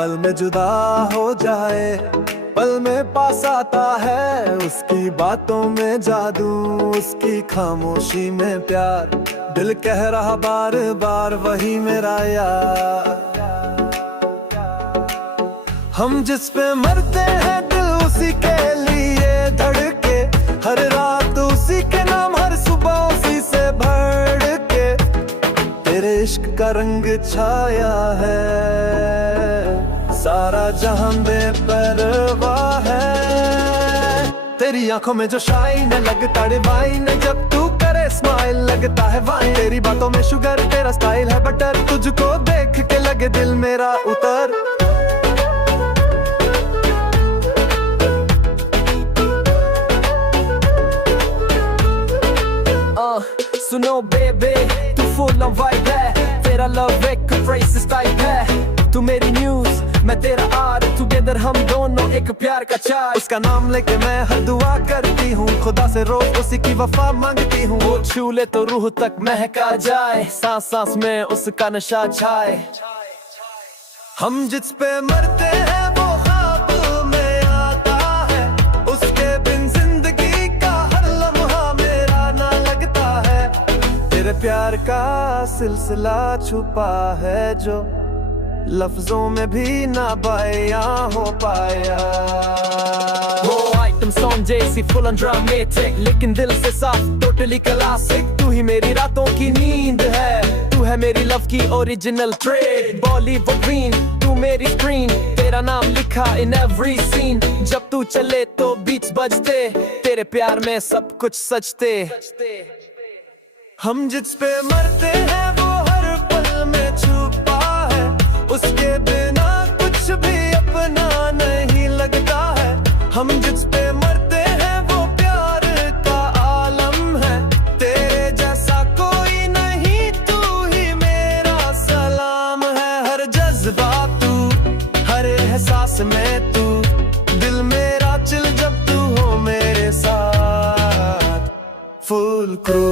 पल में जुदा हो जाए, पल में पास आता है, उसकी बातों में जादू, उसकी खामोशी में प्यार, दिल कह रहा बार बार वही मेरा यार। हम जिस पे मरते हैं दिल उसी के लिए धड़के, हर रात उसी के नाम, हर सुबह उसी से भड़के। तेरे इश्क का रंग छाया है, सारा जहां बेपरवाह है। तेरी आंखों में जो शाइन लगता डिवाइन, जब तू करे स्माइल लगता है वाइन। तेरी बातों में शुगर, तेरा स्टाइल है बटर, तुझको देख के लगे दिल मेरा उतर। सुनो बेबे तू फुल ऑन वाइब है, तेरा लव एक क्राइसिस टाइप है। तू मेरी न्यूज मैं तेरा आर, टुगेदर हम दोनों एक प्यार का चार। उसका नाम लेके मैं हर दुआ करती हूँ, खुदा से रोज उसी की वफा मांगती हूँ। वो छू ले तो रूह तक महका जाए, सांस सांस में उसका नशा छाए। हम जिस पे मरते हैं वो ख्वाब में आता है, उसके बिन जिंदगी का हर लम्हा मेरा ना लगता है। तेरे प्यार का सिलसिला छुपा है जो लफ्जों में भी ना बयां हो पाया। वो आइटम सॉन्ग जैसी फुल ऑन ड्रामेटिक, लेकिन दिल से साफ टोटली क्लासिक। तू ही मेरी रातों की नींद है, तू है मेरी लव की ओरिजिनल ट्रेड। बॉलीवुड क्वीन तू मेरी स्क्रीन, तेरा नाम लिखा इन एवरी सीन। जब तू चले तो बीट्स बजते, तेरे प्यार में सब कुछ सजते। हम जिस पे मरते हैं वो हर पल में छुपा है, उसके बिना कुछ भी अपना नहीं लगता है। हम जिस पे मरते हैं वो प्यार का आलम है, तेरे जैसा कोई नहीं, तू ही मेरा सलाम है। हर जज्बा तू, हर एहसास में तू, दिल मेरा चिल जब तू हो मेरे साथ। Full crew